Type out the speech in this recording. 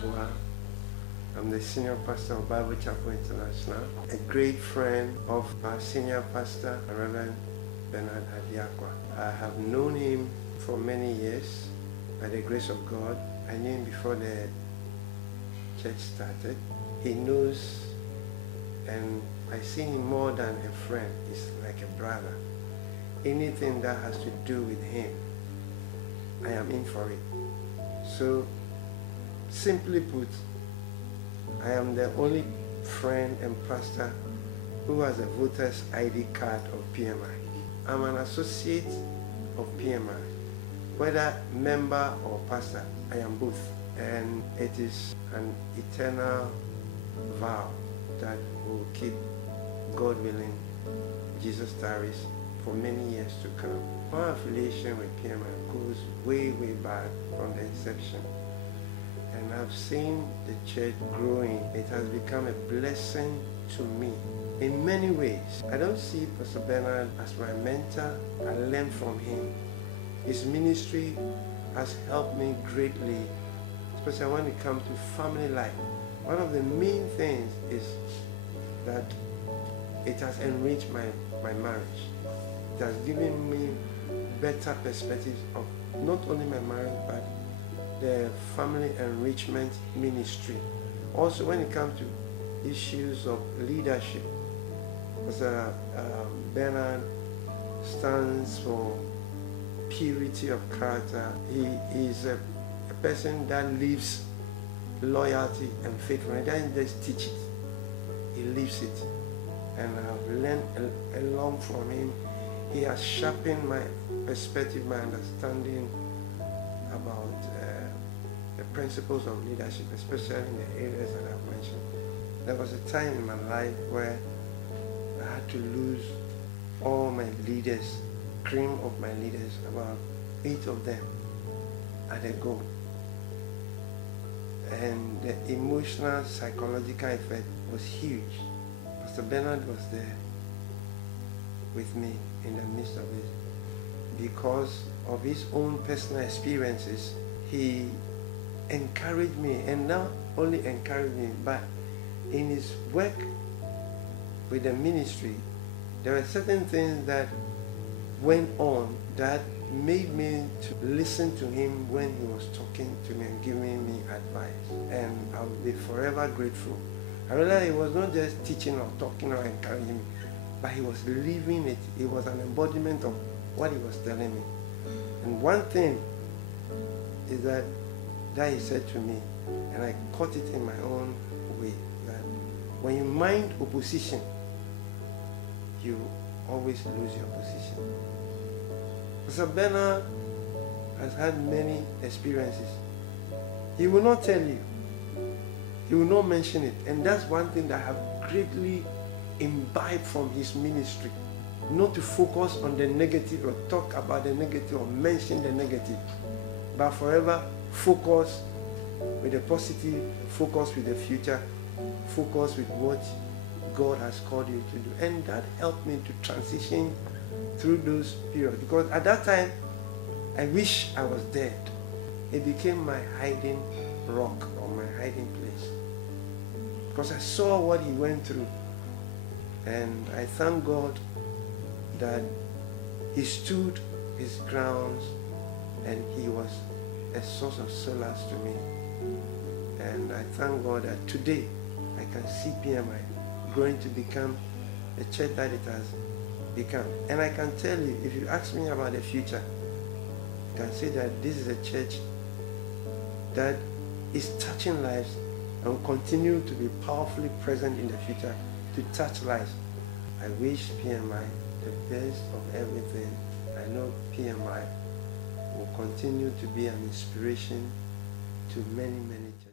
Yeboah. I'm the senior pastor of Bible Chapel International, a great friend of our senior pastor, Reverend Bernard Adiakwa. I have known him for many years by the grace of God. I knew him before the church started. He knows, and I see him more than a friend. He's like a brother. Anything that has to do with him, I am in for it. So, simply put, I am the only friend and pastor who has a voter's ID card of PMI. I'm an associate of PMI. Whether member or pastor, I am both. And it is an eternal vow that will keep, God willing, Jesus tarries, for many years to come. My affiliation with PMI goes way, way back from the inception. And I've seen the church growing. It has become a blessing to me in many ways. I don't see Pastor Bernard as my mentor. I learned from him. His ministry has helped me greatly, especially when it comes to family life. One of the main things is that it has enriched my marriage. It has given me better perspectives of not only my marriage, but the family enrichment ministry. Also, when it comes to issues of leadership, Pastor Bernard stands for purity of character. He is a person that lives loyalty and faithfulness. He doesn't just teach it, he lives it. And I've learned a lot from him. He has sharpened my perspective, my understanding about the principles of leadership, especially in the areas that I've mentioned. There was a time in my life where I had to lose all my leaders, cream of my leaders, about 8 of them at a go. And the emotional, psychological effect was huge. Pastor Bernard was there with me in the midst of it. Because of his own personal experiences, he encouraged me, and not only encouraged me, but in his work with the ministry, there were certain things that went on that made me to listen to him when he was talking to me and giving me advice. And I'll be forever grateful. I realized he was not just teaching or talking or encouraging me, but he was living it. It was an embodiment of what he was telling me. And one thing is that he said to me, and I caught it in my own way, that when you mind opposition, you always lose your position. Pastor Bernard has had many experiences. He will not tell you. He will not mention it. And that's one thing that I have greatly imbibed from his ministry. Not to focus on the negative or talk about the negative or mention the negative, but forever focus with the positive, focus with the future, focus with what God has called you to do. And that helped me to transition through those periods, because at that time I wish I was dead. It became my hiding rock or my hiding place, because I saw what he went through. And I thank God that he stood his grounds and he was a source of solace to me. And I thank God that today I can see PMI growing to become the church that it has become. And I can tell you, if you ask me about the future, I can say that this is a church that is touching lives and will continue to be powerfully present in the future to touch lives. I wish PMI the best of everything. I know PMI will continue to be an inspiration to many, many churches.